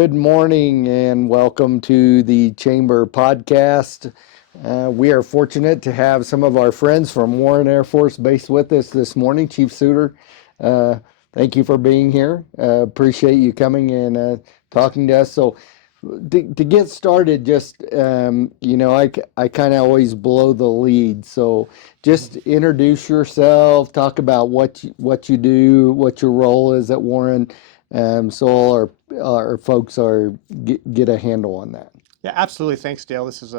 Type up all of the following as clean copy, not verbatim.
Good morning and welcome to the Chamber podcast. We are fortunate to have some of our friends from Warren Air Force Base with us this morning. Chief Sutor, uh, thank you for being here. Appreciate you coming and talking to us. So, to get started, just I kind of always blow the lead. So, just introduce yourself, talk about what you do, what your role is at Warren, so all our folks get a handle on that. Yeah, absolutely. Thanks, Dale. This is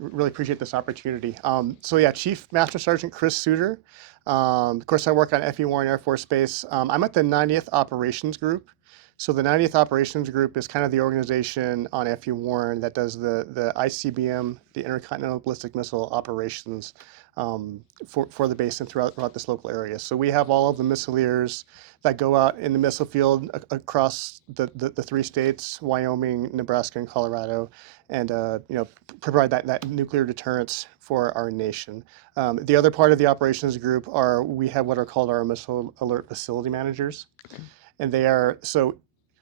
really appreciate this opportunity. So Chief Master Sergeant Chris Sutor. Of course, I work on FE Warren Air Force Base. I'm at the 90th Operations Group. So the 90th Operations Group is kind of the organization on FE Warren that does the ICBM, the Intercontinental Ballistic Missile operations for the base and throughout this local area. So we have all of the missileers that go out in the missile field across the three states, Wyoming, Nebraska, and Colorado, and provide that nuclear deterrence for our nation. The other part of the operations group we have what are called our missile alert facility managers, and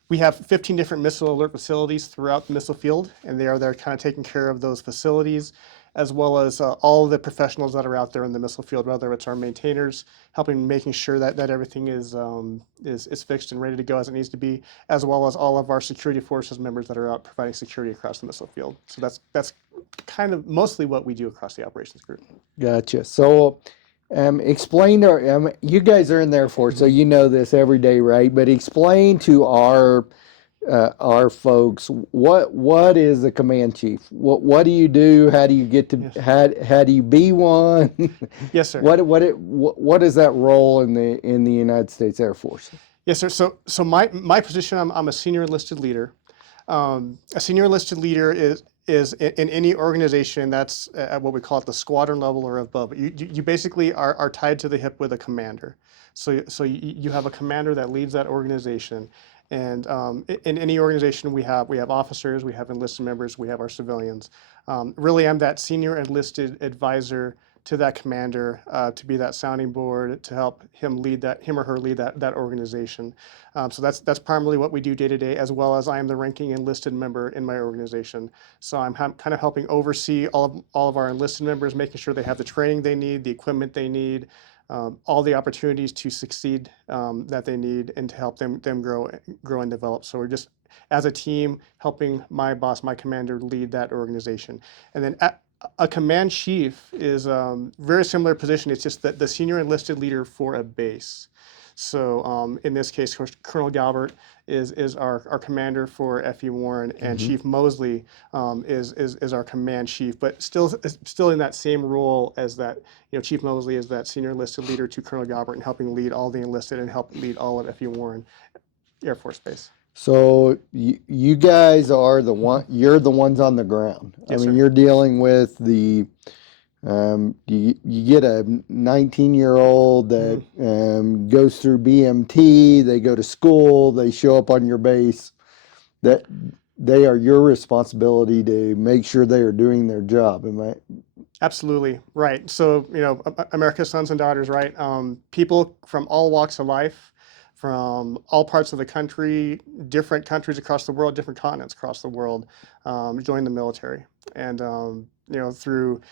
we have 15 different missile alert facilities throughout the missile field, and they are there kind of taking care of those facilities, as well as all the professionals that are out there in the missile field, whether it's our maintainers, making sure that everything is fixed and ready to go as it needs to be, as well as all of our security forces members that are out providing security across the missile field. So that's kind of mostly what we do across the operations group. Gotcha. So, explain to you guys are in the Air Force, so you know this every day, right? But explain to our folks what is a command chief? What do you do? How do you get to Yes. how do you be one? Yes, sir. What is that role in the United States Air Force? Yes, sir. So my position, I'm a senior enlisted leader. A senior enlisted leader is in any organization that's at what we call at the squadron level or above. You basically are tied to the hip with a commander. So you have a commander that leads that organization. And in any organization, we have officers, we have enlisted members, we have our civilians. Really, I'm that senior enlisted advisor to that commander, to be that sounding board, to help him or her lead that organization. So that's primarily what we do day to day, as well as I am the ranking enlisted member in my organization. So I'm kind of helping oversee all of our enlisted members, making sure they have the training they need, the equipment they need, all the opportunities to succeed that they need, and to help them grow and develop. So we're just, as a team, helping my boss, my commander, lead that organization. And then a command chief is very similar position. It's just that the senior enlisted leader for a base. So in this case, Colonel Galbert is our commander for FE Warren, and Chief Mosley is our command chief, but still in that same role as that. Chief Mosley is that senior enlisted leader to Colonel Galbert and helping lead all the enlisted and help lead all of FE Warren Air Force Base. So you guys are you're the ones on the ground. Yes, I mean, sir. you're dealing with you get a 19-year-old that goes through BMT, they go to school, they show up on your base, that they are your responsibility to make sure they are doing their job. Am I? Absolutely right. So America's sons and daughters, right? People from all walks of life, from all parts of the country, different countries across the world, different continents across the world, join the military. And through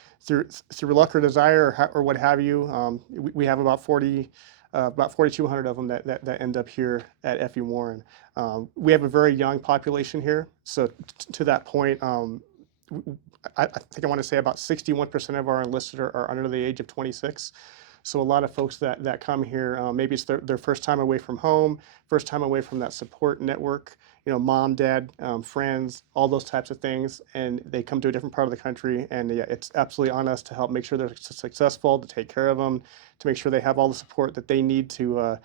luck or desire or what have you, we have about 4,200 of them that end up here at FE Warren. We have a very young population here. So to that point, I think I want to say about 61% of our enlisted are under the age of 26. So a lot of folks that come here, maybe it's their first time away from home, first time away from that support network, mom, dad, friends, all those types of things, and they come to a different part of the country, and it's absolutely on us to help make sure they're successful, to take care of them, to make sure they have all the support that they need to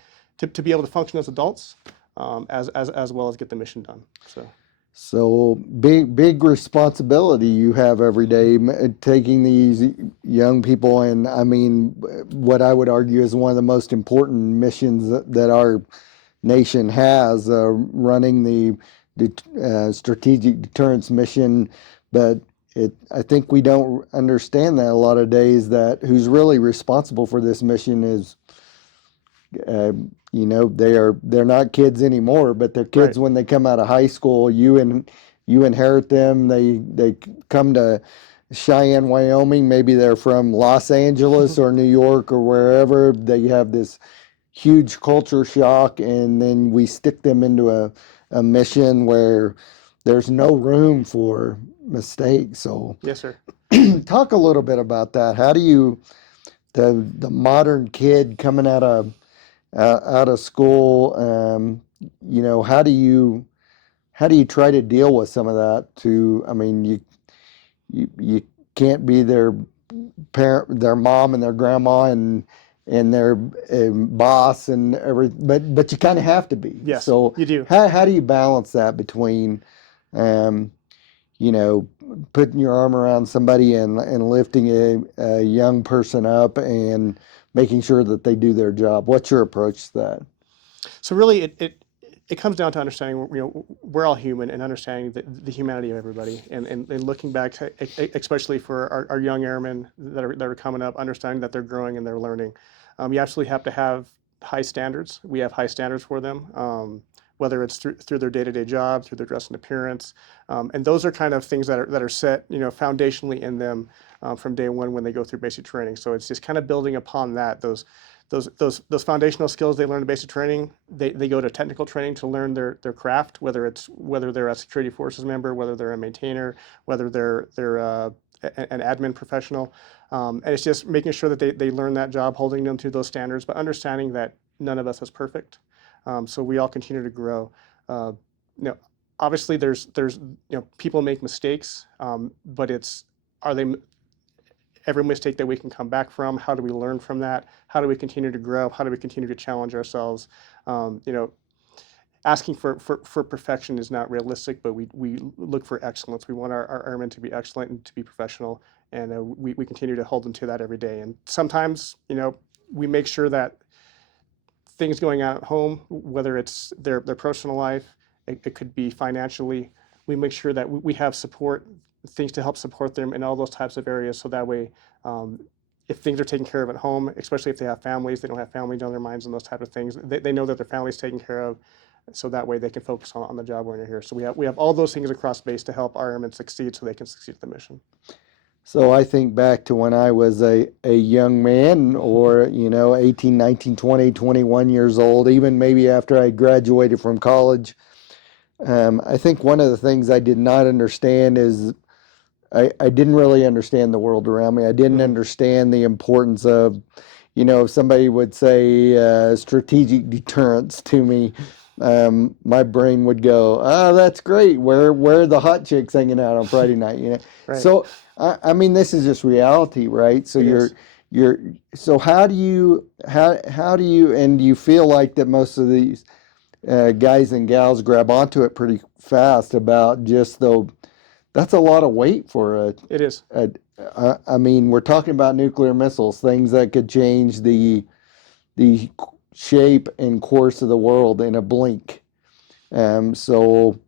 be able to function as adults, as well as get the mission done. So big responsibility you have every day, taking these young people, and I mean, what I would argue is one of the most important missions that our nation has, running the strategic deterrence mission. But I think we don't understand that a lot of days, that who's really responsible for this mission is uh, they're not kids anymore, but they're Right. kids when they come out of high school. You inherit them. They come to Cheyenne, Wyoming. Maybe they're from Los Angeles or New York or wherever. They have this huge culture shock, and then we stick them into a mission where there's no room for mistakes. So Yes, sir. talk a little bit about that. How do you the modern kid coming out of school, how do you try to deal with some of that? I mean, you can't be their parent, their mom and their grandma and their boss and but you kind of have to be. Yes, So you do. how do you balance that between um, you know, putting your arm around somebody and lifting a young person up and making sure that they do their job? What's your approach to that? So really, it comes down to understanding, we're all human, and understanding the humanity of everybody, and looking back, to, especially for our young airmen that are coming up, understanding that they're growing and they're learning. You absolutely have to have high standards. We have high standards for them, whether it's through their day-to-day job, through their dress and appearance, and those are kind of things that are set, foundationally in them from day one when they go through basic training. So it's just kind of building upon that, those foundational skills they learn in basic training. They go to technical training to learn their craft, whether they're a security forces member, whether they're a maintainer, whether they're an admin professional, and it's just making sure that they learn that job, holding them to those standards, but understanding that none of us is perfect. So we all continue to grow. Uh, you know, Obviously there's people make mistakes, but are they every mistake that we can come back from? How do we learn from that? How do we continue to grow? How do we continue to challenge ourselves? Um, you know, Asking for perfection is not realistic, but we look for excellence. We want our airmen to be excellent and to be professional, and we continue to hold them to that every day. And sometimes, we make sure that things going on at home, whether it's their personal life, it could be financially, we make sure that we have support, things to help support them in all those types of areas. So that way, if things are taken care of at home, especially if they have families, they don't have families on their minds and those type of things, they know that their family's taken care of. So that way they can focus on the job when they're here. So we have all those things across base to help our airmen succeed so they can succeed at the mission. So I think back to when I was a young man, or 18, 19, 20, 21 years old, even maybe after I graduated from college. I think one of the things I did not understand is I didn't really understand the world around me. I didn't Mm-hmm. understand the importance of, if somebody would say strategic deterrence to me, my brain would go, "Oh, that's great. Where are the hot chicks hanging out on Friday night?" Right. So I mean, this is just reality, right? So It is. you're so how do you and do you feel like that most of these guys and gals grab onto it pretty fast about just the that's a lot of weight for It is. I mean, we're talking about nuclear missiles, things that could change the shape and course of the world in a blink. So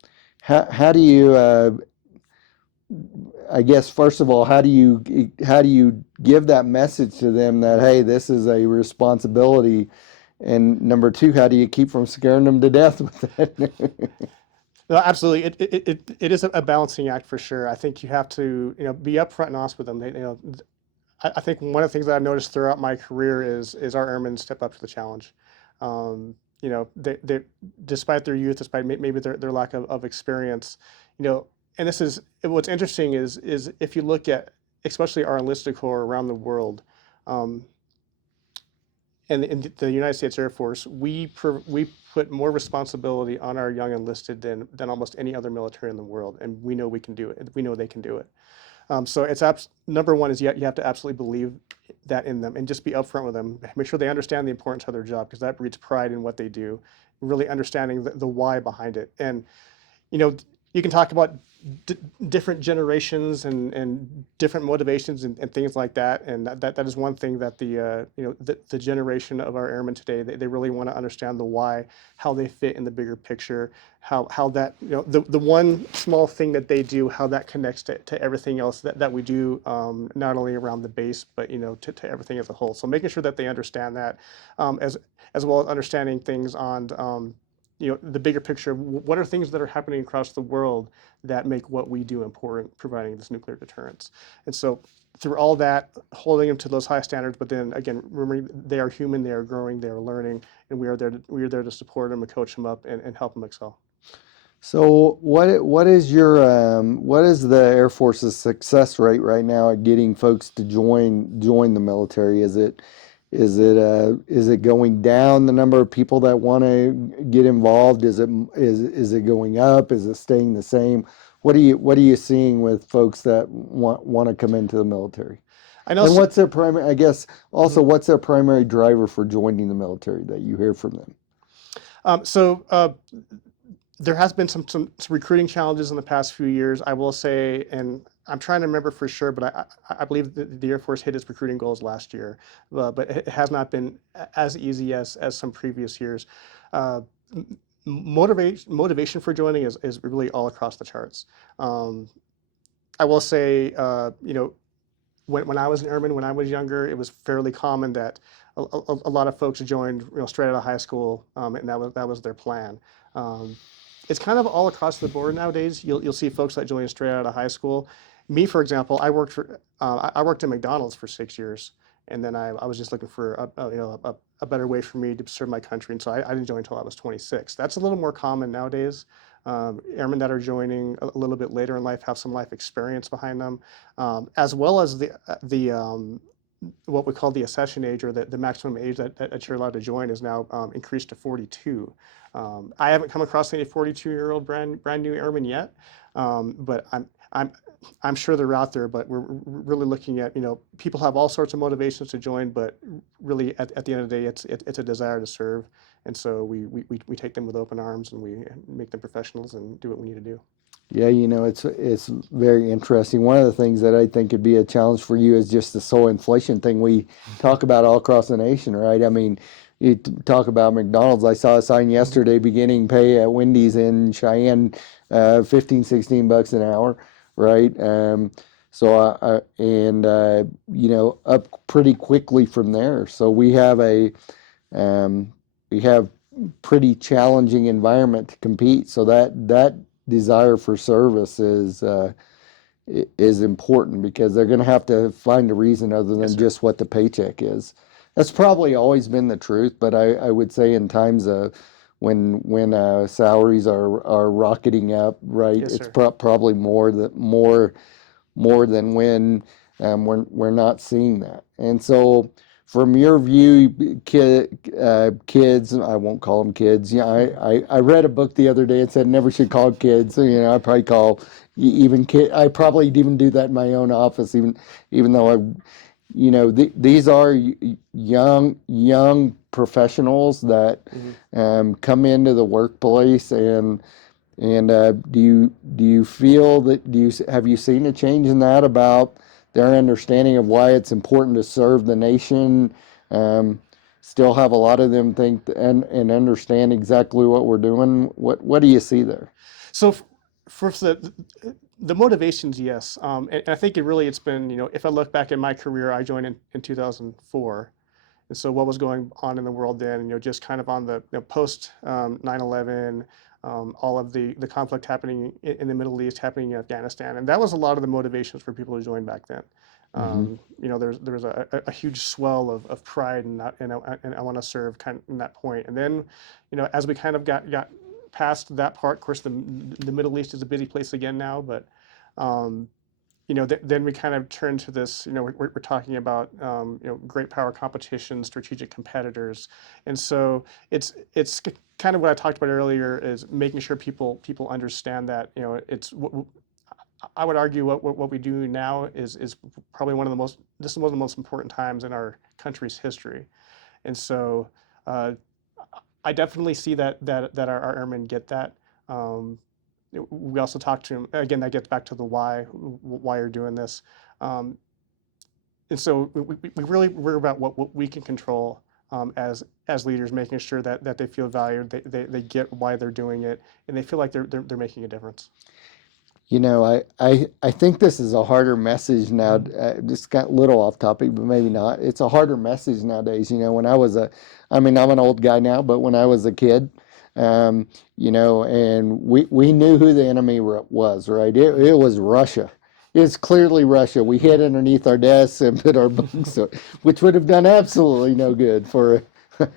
how do you I guess first of all, how do you give that message to them that hey, this is a responsibility, and number two, how do you keep from scaring them to death with it? No, absolutely. It is a balancing act for sure. I think you have to, be upfront and honest with them. I think one of the things that I've noticed throughout my career is our airmen step up to the challenge. They despite their youth, despite maybe their lack of experience, you know, and this is what's interesting is if you look at especially our enlisted corps around the world, um, and in the United States Air Force, we put more responsibility on our young enlisted than almost any other military in the world, and we know we can do it. We know they can do it. So it's number one is you have to absolutely believe that in them and just be upfront with them. Make sure they understand the importance of their job because that breeds pride in what they do. Really understanding the why behind it, and you know you can talk about d different generations and different motivations and things like that. And that is one thing that the generation of our airmen today, they really want to understand the why, how they fit in the bigger picture, how that, the one small thing that they do, how that connects to everything else that we do, not only around the base, but to everything as a whole. So making sure that they understand that, as well as understanding things on the bigger picture. What are things that are happening across the world that make what we do important, providing this nuclear deterrence? And so through all that, holding them to those high standards, but then again, remembering they are human, they are growing, they are learning, and we are there to support them and coach them up and help them excel. So what is the Air Force's success rate right now at getting folks to join the military? Is it going down, the number of people that want to get involved? Is it going up? Is it staying the same? What are you seeing with folks that want to come into the military? I know. And what's their primary, I guess, also Mhm. what's their primary driver for joining the military that you hear from them? So there has been some recruiting challenges in the past few years, I will say, and I'm trying to remember for sure, but I believe the Air Force hit its recruiting goals last year, but it has not been as easy as some previous years. Uh, motivation for joining is really all across the charts. Um, I will say, when I was an airman, when I was younger, it was fairly common that a lot of folks joined, straight out of high school, and that was their plan. Um, it's kind of all across the board nowadays. You'll see folks that join straight out of high school. Me, for example, I worked at McDonald's for 6 years, and then I was just looking for a better way for me to serve my country, and so I didn't join until I was 26. That's a little more common nowadays. Airmen that are joining a little bit later in life have some life experience behind them, as well as the what we call the accession age, or the maximum age that you're allowed to join is now increased to 42. I haven't come across any 42-year-old brand new airmen yet, but I'm I'm sure they're out there. But we're really looking at, people have all sorts of motivations to join, but really at the end of the day, it's a desire to serve, and so we take them with open arms and we make them professionals and do what we need to do. Yeah, it's very interesting. One of the things that I think could be a challenge for you is just the whole inflation thing we talk about all across the nation, right? I mean, you talk about McDonald's. I saw a sign yesterday beginning pay at Wendy's in Cheyenne, 15, $16 an hour, right? Up pretty quickly from there. So um, we have pretty challenging environment to compete. So that desire for service is important because they're going to have to find a reason other Yes, than sir. just what the paycheck is. That's probably always been the truth, but I would say in times when salaries are rocketing up, right? Yes, It's sir. probably more than when we're not seeing that. And so, from your view, kids, I won't call them kids. Yeah, I read a book the other day. It said never should call kids. So, I probably call even kid. I probably even do that in my own office, even though these are young professionals that Mhm. come into the workplace. And do you feel that have you seen a change in that about their understanding of why it's important to serve the nation? Um, Still have a lot of them think and understand exactly what we're doing. What do you see there? So for the motivations, yes, and I think it's been, if I look back in my career, I joined in 2004, and so what was going on in the world then, just kind of on the, post 9/11, all of the conflict happening in the Middle East, happening in Afghanistan, and that was a lot of the motivations for people to join back then. Hmm. There was a huge swell of pride and that, and I want to serve kind of in that point, and then, as we kind of got past that part. Of course, the Middle East is a busy place again now, but um, then we kind of turn to this. We're talking about great power competition, strategic competitors, and so it's kind of what I talked about earlier, is making sure people understand that it's. I would argue what we do now is probably one of the most. This is one of the most important times in our country's history, and so. Uh, I definitely see that our airmen get that. Um, we also talk to them, again, that gets back to the why you're doing this. Um, and so we really worry about what we can control as leaders, making sure that they feel valued, they get why they're doing it, and they feel like they're making a difference. I think this is a harder message now. Just got a little off topic, but maybe not. It's a harder message nowadays. When I mean, I'm an old guy now, but when I was a kid, and we knew who the enemy was, right? It was Russia. It's clearly Russia. We hid underneath our desks and put our books, which would have done absolutely no good for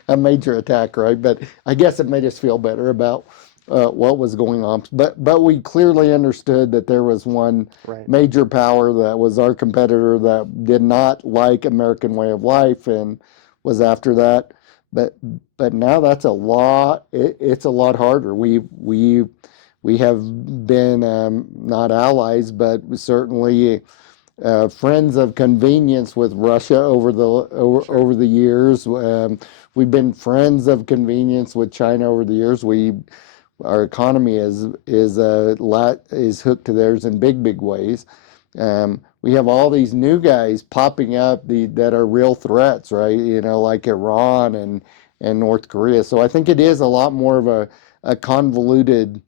a major attack, right? But I guess it made us feel better about what was going on. But we clearly understood that there was one Right. major power that was our competitor that did not like American way of life and was after that. But now that's a lot. It's a lot harder. We have been not allies, but certainly friends of convenience with Russia Sure. over the years. We've been friends of convenience with China over the years. Our economy is hooked to theirs in big ways. We have all these new guys popping up that are real threats, right? Like Iran and North Korea. So I think it is a lot more of a convoluted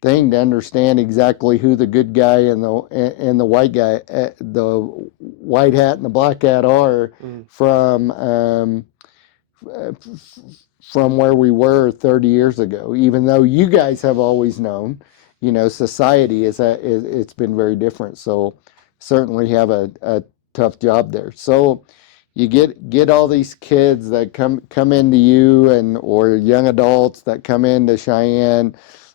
thing to understand exactly who the good guy and the white guy, the white hat and the black hat are Mm. uh, from where we were 30 years ago. Even though you guys have always known, society it's been very different. So certainly have a tough job there. So you get all these kids that come into you or young adults that come into Cheyenne.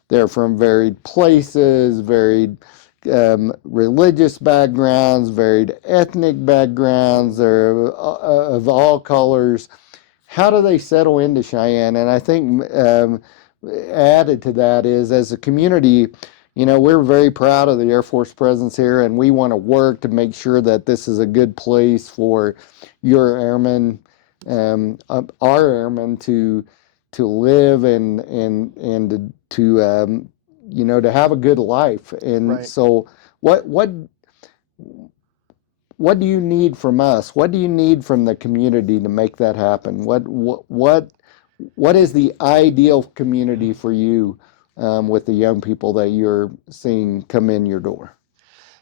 They're from varied places, varied religious backgrounds, varied ethnic backgrounds. They're of all colors. How do they settle into Cheyenne? And I think added to that is, as a community, we're very proud of the Air Force presence here, and we want to work to make sure that this is a good place for your airmen, our airmen, to live and to have a good life. And Right. so, what do you need from us? What do you need from the community to make that happen? What is the ideal community for you with the young people that you're seeing come in your door?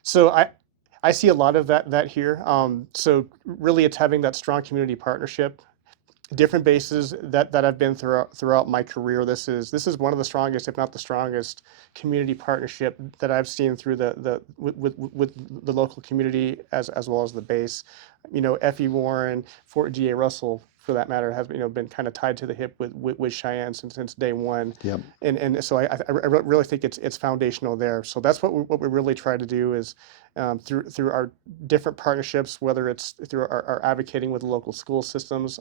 So I see a lot of that here. So really, it's having that strong community partnership. Different bases that I've been throughout my career. This is one of the strongest, if not the strongest, community partnership that I've seen through with the local community as well as the base. F.E. Warren, Fort G.A. Russell, for that matter, has been kind of tied to the hip with Cheyenne since day one. Yep. And so I really think it's foundational there. So that's what we really try to do is through our different partnerships, whether it's through our advocating with local school systems.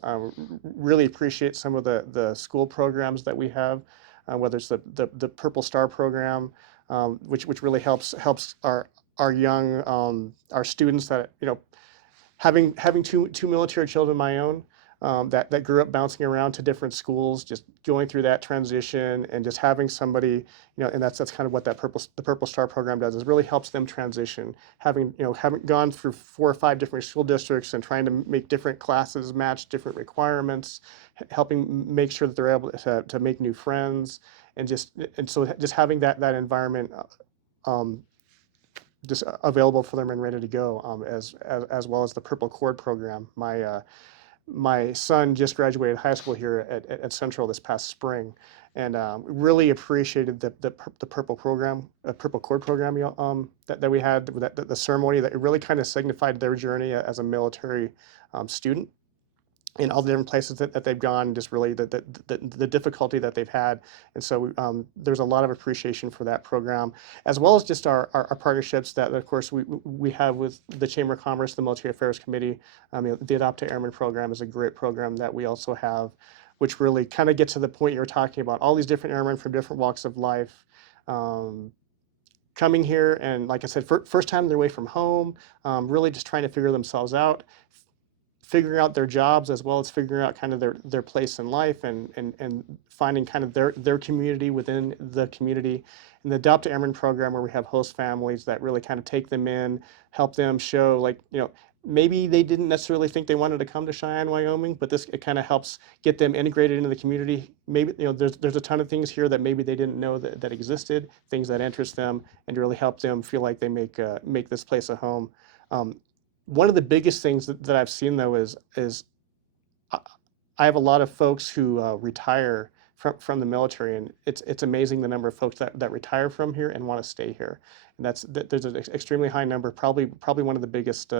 Really appreciate some of the school programs that we have, whether it's the Purple Star program, which really helps our young our students that having two military children of my own, that grew up bouncing around to different schools, just going through that transition and just having somebody, and that's kind of what the Purple Star program does, is really helps them transition. Having gone through 4 or 5 different school districts and trying to make different classes match different requirements, helping make sure that they're able to make new friends, and so just having that environment um, just available for them and ready to go, as well as the Purple Cord program. My son just graduated high school here at Central this past spring, and really appreciated the Purple program, Purple Cord program, that we had, that the ceremony that it really kind of signified their journey as a military student in all the different places that they've gone, just really the difficulty that they've had. And so there's a lot of appreciation for that program, as well as just our partnerships that, of course, we have with the Chamber of Commerce, the Military Affairs Committee. The Adopt a Airman program is a great program that we also have, which really kind of gets to the point you're talking about, all these different airmen from different walks of life. Coming here and, like I said, first time they're away from home, really just trying to figure themselves out, figuring out their jobs as well as figuring out kind of their place in life and finding kind of their community within the community. And the Adopt a Airman program, where we have host families that really kind of take them in, help them show, like, maybe they didn't necessarily think they wanted to come to Cheyenne, Wyoming, but it kind of helps get them integrated into the community. Maybe, there's a ton of things here that maybe they didn't know that existed, things that interest them, and to really help them feel like they make this place a home. Um, One of the biggest things that I've seen, though, is I I have a lot of folks who retire from the military, and it's amazing the number of folks that retire from here and want to stay here. And there's an extremely high number, probably one of the biggest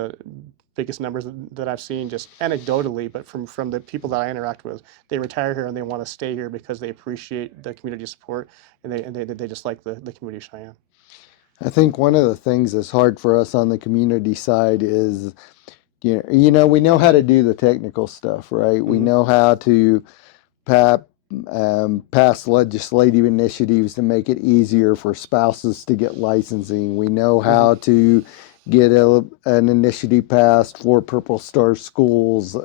numbers that I've seen, just anecdotally, but from the people that I interact with. They retire here and they want to stay here because they appreciate the community support, and they just like the community of Cheyenne. I think one of the things that's hard for us on the community side is, we know how to do the technical stuff, right? We Hmm. know how to pa- pass legislative initiatives to make it easier for spouses to get licensing. We know Hmm. how to get an initiative passed for Purple Star schools.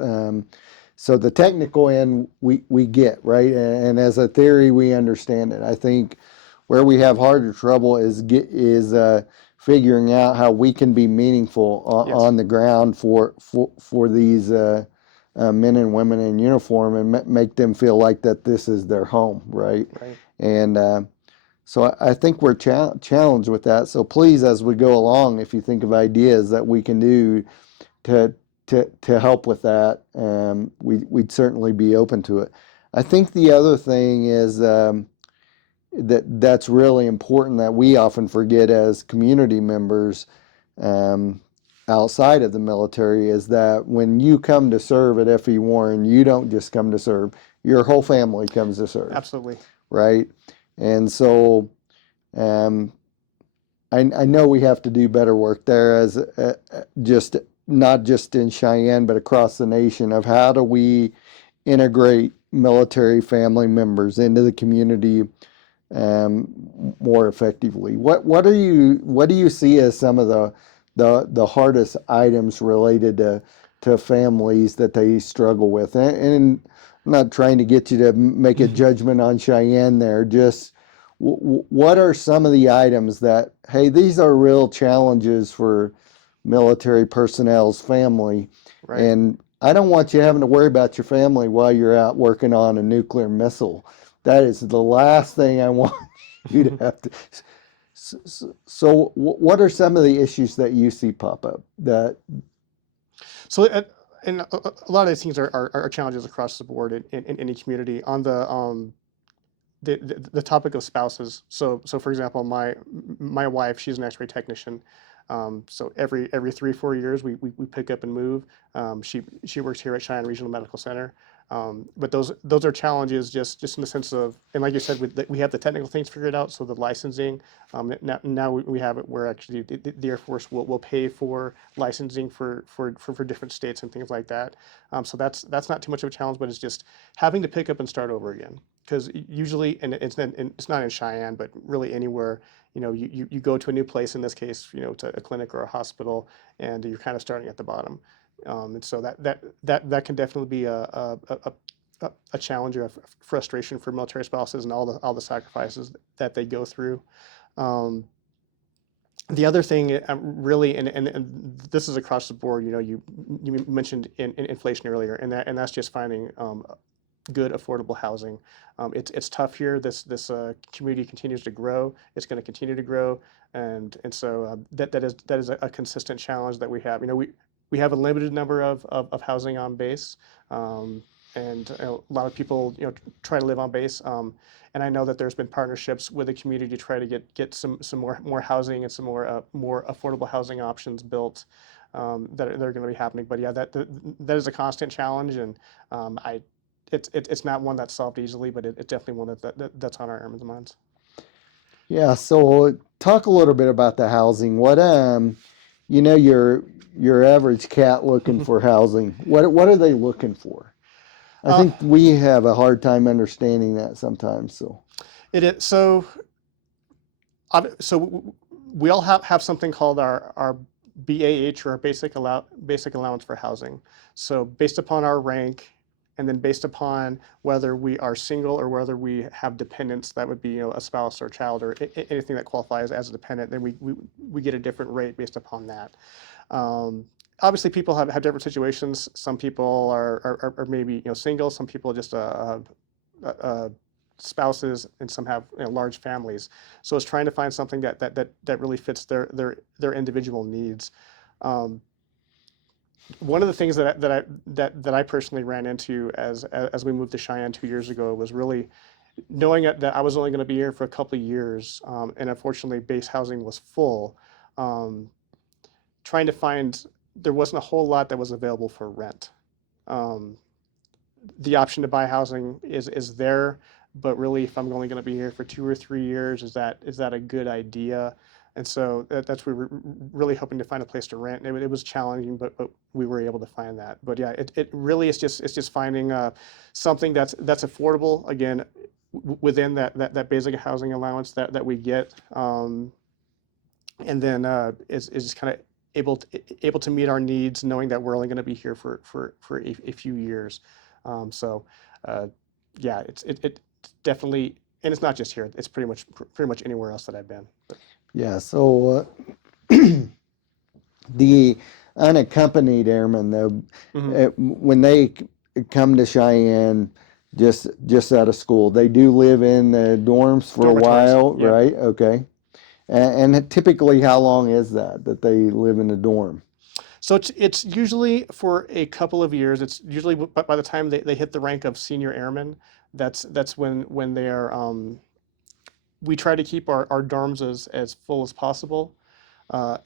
So the technical end we get, right? And as a theory, we understand it. I think where we have harder trouble is figuring out how we can be meaningful Yes. on the ground for these men and women in uniform, and make them feel like that this is their home, right? Right. And so I think we're challenged with that. So please, as we go along, if you think of ideas that we can do to to help with that, we'd certainly be open to it. I think the other thing is that's really important that we often forget as community members, um, outside of the military, is that when you come to serve at FE Warren, you don't just come to serve, your whole family comes to serve, Absolutely. right? And so um, I know we have to do better work there, as just not just in Cheyenne, but across the nation, of how do we integrate military family members into the community um, more effectively. What do you see as some of the hardest items related to families that they struggle with? And I'm not trying to get you to make a judgment on Cheyenne there. Just what are some of the items that, hey, these are real challenges for military personnel's family, Right. and I don't want you having to worry about your family while you're out working on a nuclear missile. That is the last thing I want you to have to. So, what are some of the issues that you see pop up? That So, and a lot of these things are challenges across the board in any community. On the topic of spouses. So for example, my wife, she's an X-ray technician. So every 3 4 years we pick up and move. She works here at Cheyenne Regional Medical Center. But those are challenges, just in the sense of, and like you said, we have the technical things figured out. So the licensing, now we have it where actually the Air Force will pay for licensing for different states and things like that. So that's not too much of a challenge, but it's just having to pick up and start over again. Because usually, and it's not in Cheyenne, but really anywhere, you go to a new place, in this case, to a clinic or a hospital, and you're kind of starting at the bottom. And so that can definitely be a challenge or a frustration for military spouses, and all the sacrifices that they go through. Um, the other thing, really, and this is across the board. You mentioned in inflation earlier, and that's just finding good affordable housing. It's tough here. This community continues to grow. It's going to continue to grow, and so that is a consistent challenge that we have. We have a limited number of housing on base, um, and a lot of people try to live on base. And I know that there's been partnerships with the community to try to get some more housing and some more affordable housing options built, that are going to be happening. But yeah, that is a constant challenge, and I it's not one that's solved easily, but it's definitely one that's on our airmen's minds. Yeah, so talk a little bit about the housing. What your average cat looking for housing. What are they looking for? I Uh, think we have a hard time understanding that sometimes. So it is so. So we all have something called our BAH, or basic allowance for housing. So based upon our rank, and then based upon whether we are single or whether we have dependents, that would be, a spouse or child or anything that qualifies as a dependent, then we get a different rate based upon that. Um, Obviously, people have different situations. Some people are maybe, single. Some people just spouses, and some have, large families. So it's trying to find something that really fits their individual needs. Um, One of the things that I personally ran into as we moved to Cheyenne 2 years ago was really knowing that I was only going to be here for a couple of years, and unfortunately, base housing was full. Um, Trying to find There wasn't a whole lot that was available for rent. Um, the option to buy housing is there, but really, if I'm only going to be here for 2 or 3 years, is that a good idea? And so that's we were really hoping to find a place to rent. It was challenging, but we were able to find that. But yeah, it really is just finding something that's affordable, again, within that basic housing allowance that we get, and then is just kind of able to meet our needs, knowing that we're only going to be here for a few years. So uh, yeah, it's definitely, and it's not just here. It's pretty much anywhere else that I've been. But, Yeah. So the unaccompanied airmen, though, mhm. when they come to Cheyenne, just out of school, they do live in the dorms for a Dormitories. while, Yeah. right? Okay. And typically, how long is that they live in a dorm? So it's usually for a couple of years. It's usually by the time they hit the rank of senior airmen. That's when they are. We try to keep our dorms as full as possible.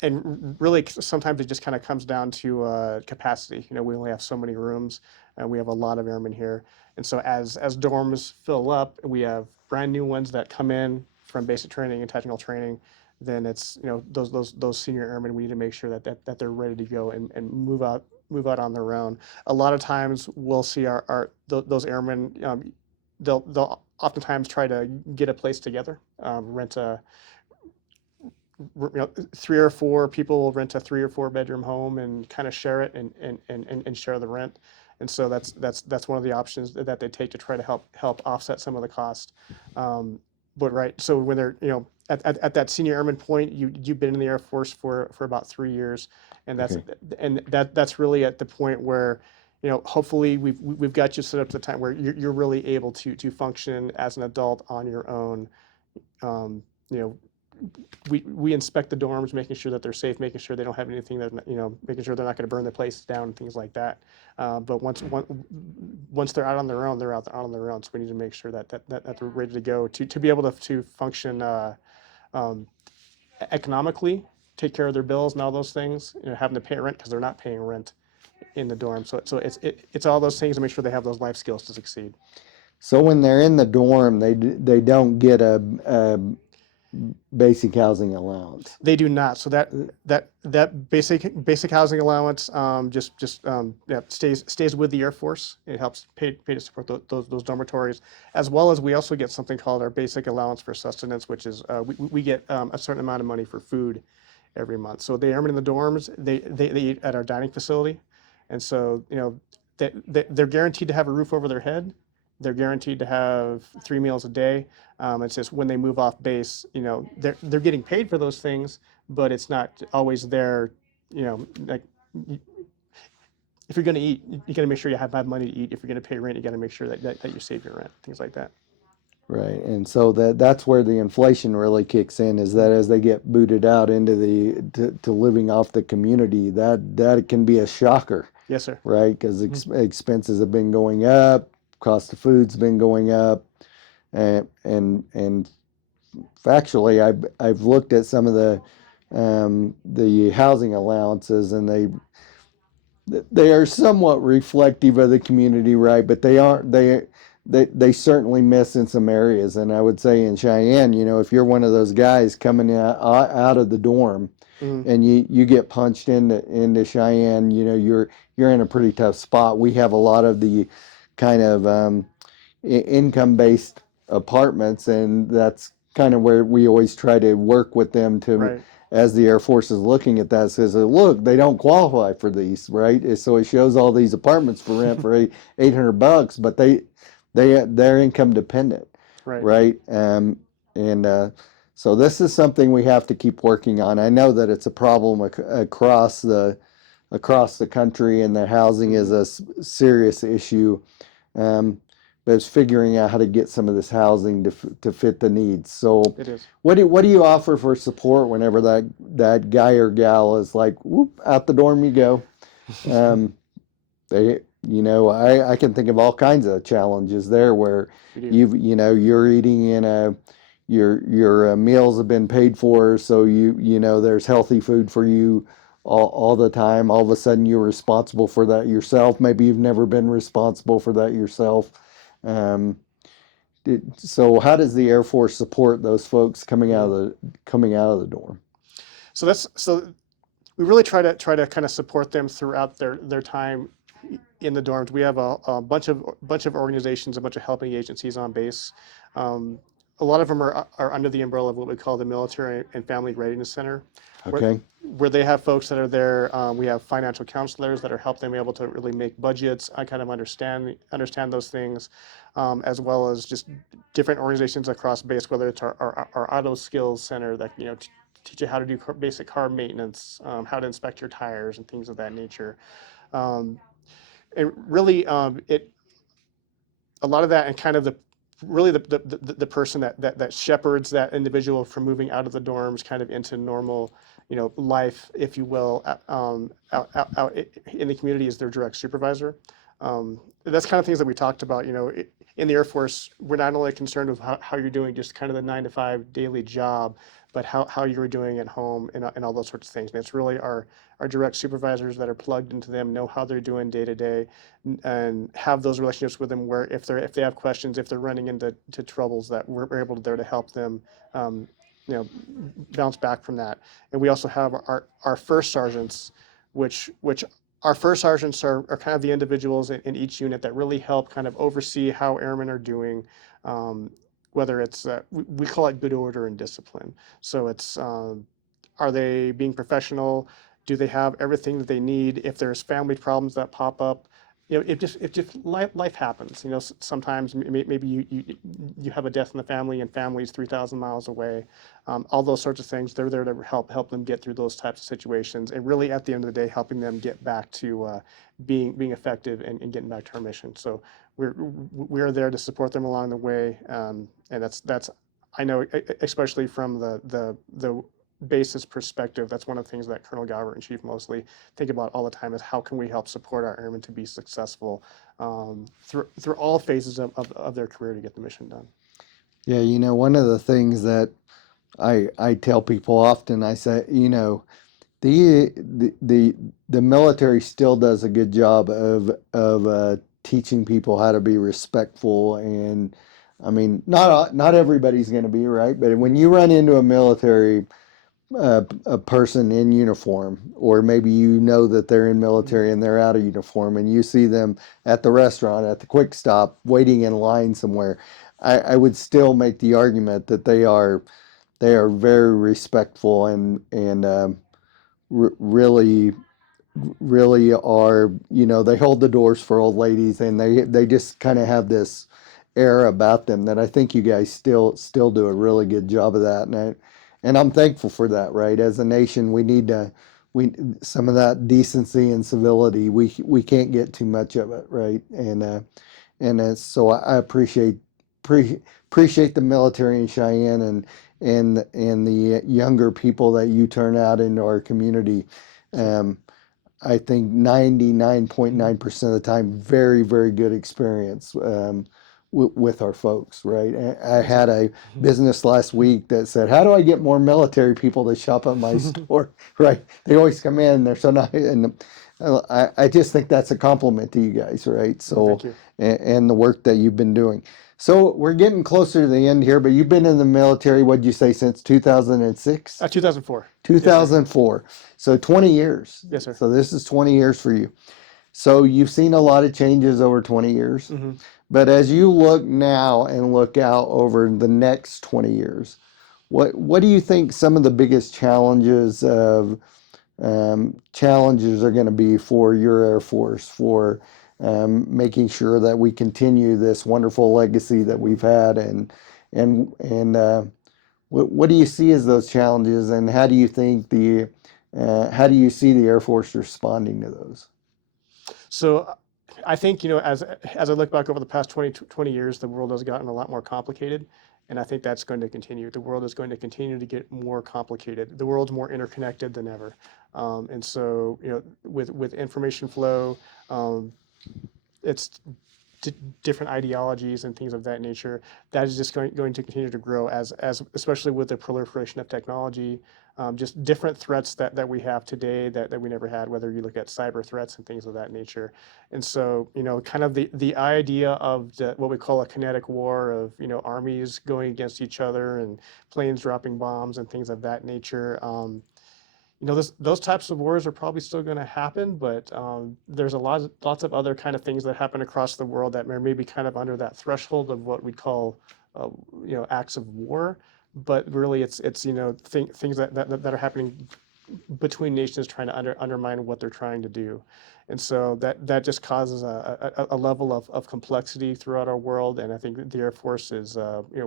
And really, sometimes it just kind of comes down to capacity. We only have so many rooms, and we have a lot of airmen here. And so as dorms fill up, we have brand new ones that come in from basic training and technical training. Then it's, those senior airmen. We need to make sure that they're ready to go and move out on their own. A lot of times we'll see those airmen. They'll oftentimes try to get a place together, rent a 3 or 4 people will rent a 3 or 4 bedroom home and kind of share it and share the rent. And so that's one of the options that they take to try to help offset some of the cost. But right, so when they're, at that senior airman point, you've been in the Air Force for about 3 years, and that's Okay. and that's really at the point where, hopefully we've got you set up to the time where you're really able to function as an adult on your own. Um, you know, we inspect the dorms, making sure that they're safe, making sure they don't have anything that, making sure they're not going to burn the place down and things like that. But once they're out on their own, they're out on their own. So we need to make sure that they're ready to go to be able to function um, economically, take care of their bills and all those things. Having to pay rent because they're not paying rent in the dorm. So it's all those things to make sure they have those life skills to succeed. So when they're in the dorm, they don't get a basic housing allowance. They do not. So that basic housing allowance, yeah, stays with the Air Force. It helps pay to support those dormitories, as well as we also get something called our basic allowance for sustenance, which is we get a certain amount of money for food every month. So the airmen in the dorms, they eat at our dining facility, and so they're guaranteed to have a roof over their head. They're guaranteed to have 3 meals a day. It's just when they move off base, they're getting paid for those things, but it's not always there. Like, if you're going to eat, you got to make sure you have money to eat. If you're going to pay rent, you got to make sure that you save your rent, things like that. Right. And so that's where the inflation really kicks in, is that Mhm. as they get booted out into to living off the community, that can be a shocker, Yes, sir. right? Because Mhm. expenses have been going up, cost of food's been going up, and factually, I've looked at some of the housing allowances, and they are somewhat reflective of the community, right? But they aren't. They certainly miss in some areas, and I would say in Cheyenne, if you're one of those guys coming out of the dorm, Mhm. and you get punched into Cheyenne, you're in a pretty tough spot. We have a lot of the kind of income based apartments, and that's kind of where we always try to work with them to Right. as the Air Force is looking at that, says, look, they don't qualify for these, right? So it shows all these apartments for rent for $800, but they're income dependent, Right. right? And so this is something we have to keep working on. I know that it's a problem across the country, and the housing is a serious issue. But it's figuring out how to get some of this housing to fit the needs. So It is. what do you offer for support whenever that guy or gal is like, whoop, out the dorm you go? Um, I can think of all kinds of challenges there where you're eating in your meals have been paid for, so there's healthy food for you all the time. All of a sudden you're responsible for that yourself. Maybe you've never been responsible for that yourself. Um, so how does the Air Force support those folks coming out of the dorm? So we really try to kind of support them throughout their time in the dorms. We have a bunch of organizations, a bunch of helping agencies on base. A lot of them are under the umbrella of what we call the Military and Family Readiness Center, Okay. where they have folks that are there. We have financial counselors that are helping them able to really make budgets. I kind of understand those things, as well as just different organizations across base, whether it's our auto skills center that teach you how to do basic car maintenance, how to inspect your tires and things of that nature. Um, and really, a lot of that, and kind of the person that shepherds that individual from moving out of the dorms kind of into normal, life, if you will, out in the community, is their direct supervisor. That's kind of things that we talked about. In the Air Force, we're not only concerned with how you're doing just kind of the 9 to 5 daily job, but how you're doing at home and all those sorts of things. And it's really our direct supervisors that are plugged into them, know how they're doing day to day, and have those relationships with them where if they have questions, if they're running into troubles, that we're able to there to help them, bounce back from that. And we also have our first sergeants, which our first sergeants are kind of the individuals in each unit that really help kind of oversee how airmen are doing, whether it's, we call it good order and discipline. So it's, are they being professional? Do they have everything that they need? If there's family problems that pop up, it just life happens. Sometimes maybe you have a death in the family, and family's 3,000 miles away. All those sorts of things, they're there to help them get through those types of situations, and really at the end of the day, helping them get back to being effective and getting back to our mission. So we're there to support them along the way, and that's I know, especially from the basis perspective, that's one of the things that Colonel Galbert and Chief Mosley think about all the time, is how can we help support our airmen to be successful through all phases of their career to get the mission done. Yeah, one of the things that I tell people often, I say, the military still does a good job of teaching people how to be respectful. And I mean, not everybody's going to be right, but when you run into a military a person in uniform, or maybe that they're in military and they're out of uniform, and you see them at the restaurant, at the quick stop, waiting in line somewhere, I would still make the argument that they are very respectful and really are, they hold the doors for old ladies, and they just kind of have this air about them that I think you guys still do a really good job of that. And I'm thankful for that, right? As a nation, we need some of that decency and civility. We can't get too much of it, right? So I appreciate the military in Cheyenne and the younger people that you turn out into our community. I think 99.9% of the time, very, very good experience with our folks, right? I had a business last week that said, how do I get more military people to shop at my store, right? They always come in, they're so nice. And I just think that's a compliment to you guys, right? So, Thank you. and the work that you've been doing. So we're getting closer to the end here, but you've been in the military, what'd you say, since 2006? 2004. 2004. So 20 years. Yes, sir. So this is 20 years for you. So you've seen a lot of changes over 20 years. But as you look now and look out over the next 20 years, what do you think some of the biggest challenges are going to be for your Air Force for making sure that we continue this wonderful legacy that we've had, and what do you see as those challenges, and how do you think how do you see the Air Force responding to those? So I think, as I look back over the past 20 years, the world has gotten a lot more complicated. And I think that's going to continue. The world is going to continue to get more complicated. The world's more interconnected than ever. And so, with information flow, um, it's different ideologies and things of that nature. That is just going to continue to grow as especially with the proliferation of technology, just different threats that we have today that we never had, whether you look at cyber threats and things of that nature. And so, kind of the idea of what we call a kinetic war of, armies going against each other and planes dropping bombs and things of that nature. Those types of wars are probably still going to happen, but there's lots of other kind of things that happen across the world that are maybe kind of under that threshold of what we call, acts of war. But really, it's things that are happening between nations trying to undermine what they're trying to do. And so that just causes a level of complexity throughout our world. And I think the Air Force is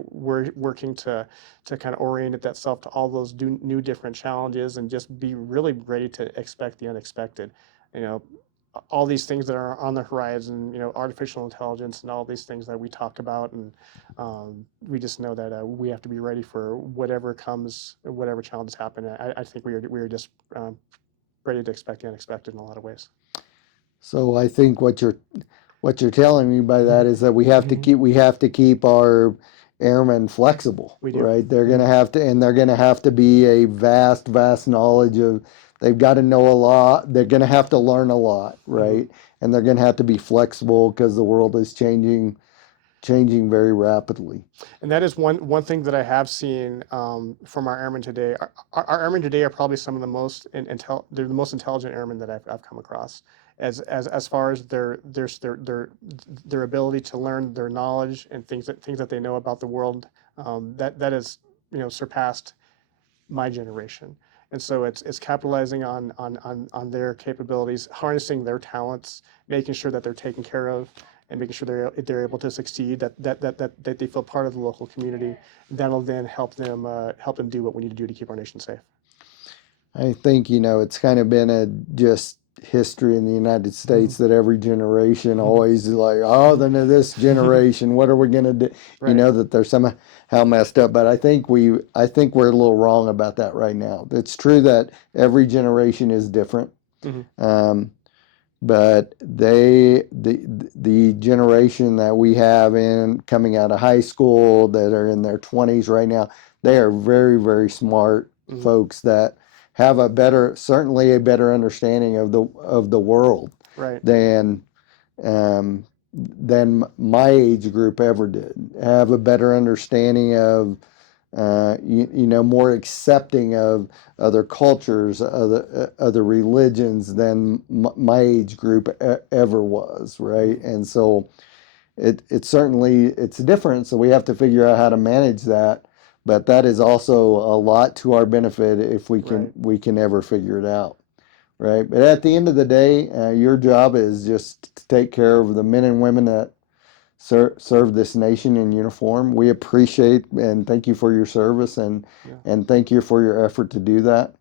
we're working to kind of orient itself to all those new different challenges and just be really ready to expect the unexpected. You know, all these things that are on the horizon, artificial intelligence and all these things that we talk about, and we just know that we have to be ready for whatever comes, whatever challenges happen. I think we are just ready to expect the unexpected in a lot of ways. So I think what you're telling me by that is that we have to keep our airmen flexible, We do. right? They're going to have to, and they're going to have to be a vast knowledge of. They've got to know a lot. They're going to have to learn a lot, right? And they're going to have to be flexible because the world is changing very rapidly. And that is one thing that I have seen from our airmen today. Our airmen today are probably some of the most they're the most intelligent airmen that I've come across. As far as their ability to learn, their knowledge and things that they know about the world, that is surpassed my generation. And so it's capitalizing on their capabilities, harnessing their talents, making sure that they're taken care of, and making sure they're able to succeed, that they feel part of the local community. That'll then help them do what we need to do to keep our nation safe. I think it's kind of been a just history in the United States that every generation always is like, oh, then this generation, what are we going to do? Right. That they're somehow messed up. But I think we're a little wrong about that right now. It's true that every generation is different. But the generation that we have coming out of high school that are in their 20s right now, they are very, very smart folks that have certainly a better understanding of the world, right, than my age group ever did. Have a better understanding of more accepting of other cultures, other religions than my age group ever was, right? And so it's different. So we have to figure out how to manage that. But that is also a lot to our benefit if we can ever figure it out, right? But at the end of the day, your job is just to take care of the men and women that serve this nation in uniform. We appreciate and thank you for your service and thank you for your effort to do that.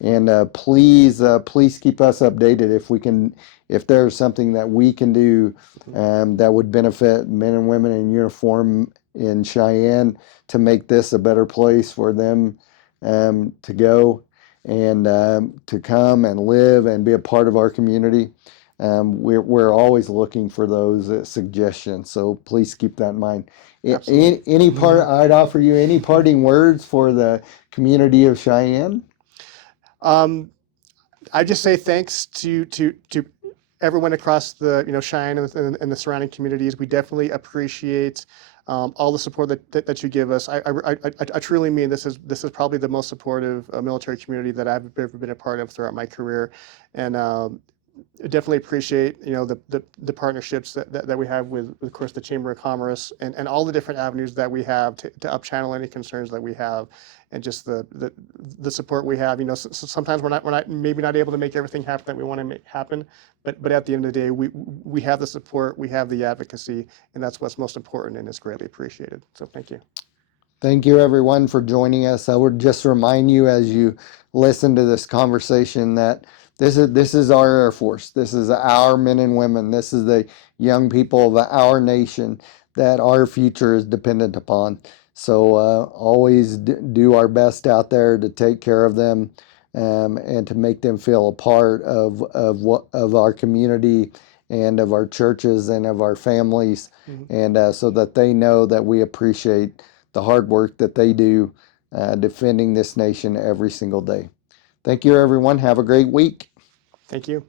And please keep us updated if there's something that we can do that would benefit men and women in uniform in Cheyenne to make this a better place for them to go and to come and live and be a part of our community. We're always looking for those suggestions, so please keep that in mind. I'd offer you any parting words for the community of Cheyenne? I just say thanks to everyone across the Cheyenne and the surrounding communities. We definitely appreciate all the support that you give us. I truly mean this is probably the most supportive military community that I've ever been a part of throughout my career, and definitely appreciate, the partnerships that we have with, of course, the Chamber of Commerce and all the different avenues that we have to upchannel any concerns that we have, and just the support we have. So sometimes we're not maybe not able to make everything happen that we want to make happen, but at the end of the day, we have the support, we have the advocacy, and that's what's most important, and it's greatly appreciated. So thank you. Thank you, everyone, for joining us. I would just remind you as you listen to this conversation that this is our Air Force. This is our men and women. This is the young people of our nation that our future is dependent upon. So always do our best out there to take care of them, and to make them feel a part of our community and of our churches and of our families, and so that they know that we appreciate the hard work that they do defending this nation every single day. Thank you, everyone. Have a great week. Thank you.